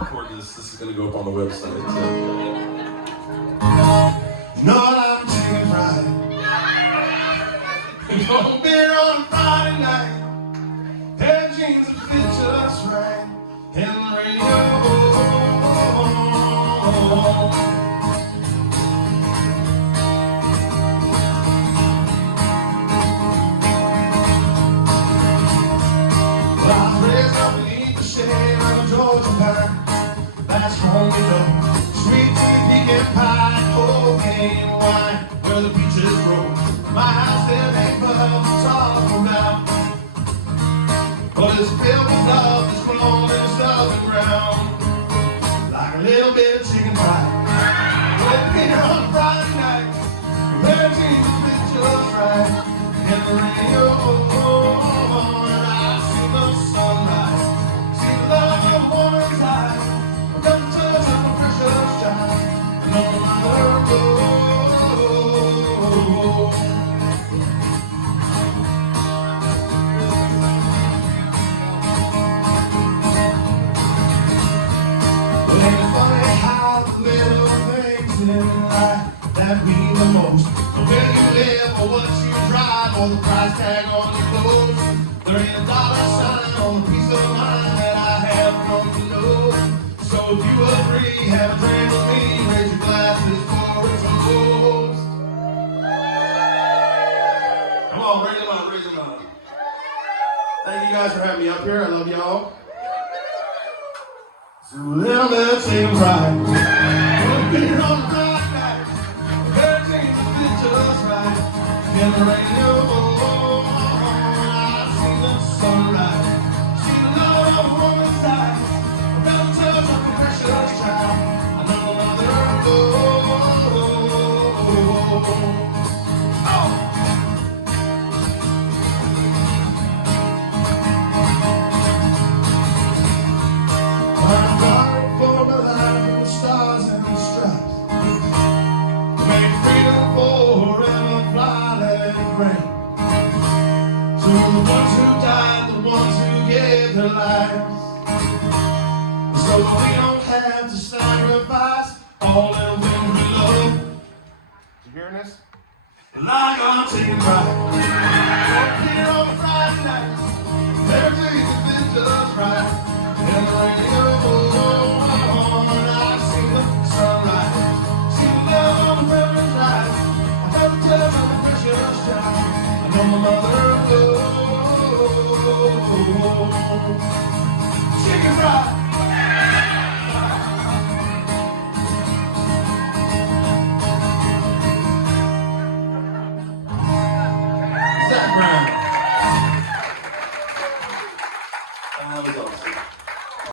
record this. This is going to go up on the website. So. You know what I'm taking Friday. Don't be on Friday night. Pair of jeans that fit just right. And the radio. Well, I was raised up beneath the shade of a Georgia pine. That's home, you know. Sweet tea, pecan pie, cocaine, wine, where the beaches grow. My house still ain't much to talk about, but it's filled with love that's grown in the southern ground, like a little bit of chicken pie. With me on Friday night, red jeans fit just right, and the radio, and I see the sunlight, see the love of a woman's eyes. That mean the most. Where you live or what you drive or the price tag on your clothes. There ain't a dollar sign on the piece of mind that I have come to know. So if you agree, have a drink with me, raise your glasses for a toast. Come on, raise them up, raise them up. Thank you guys for having me up here. I love y'all. So little bit of chicken fried. Beer on the Friday night. Everything's just right. In the radio, I see the sunrise. See the love of a woman's eyes. Around the touch of a precious child. Another mother I'm sorry for my life and the stars and the stripes. Make freedom forever fly, let it rain. To the ones who died, the ones who gave their lives, so we don't have to sacrifice all that we love. You hearing this? Like I'm taking right. Here on Friday night, everything's been just right. And the radio, I see the sunrise, see the love on the river's eyes. I felt the touch of the precious child. I know my mother loves chicken fried. Zach Brown.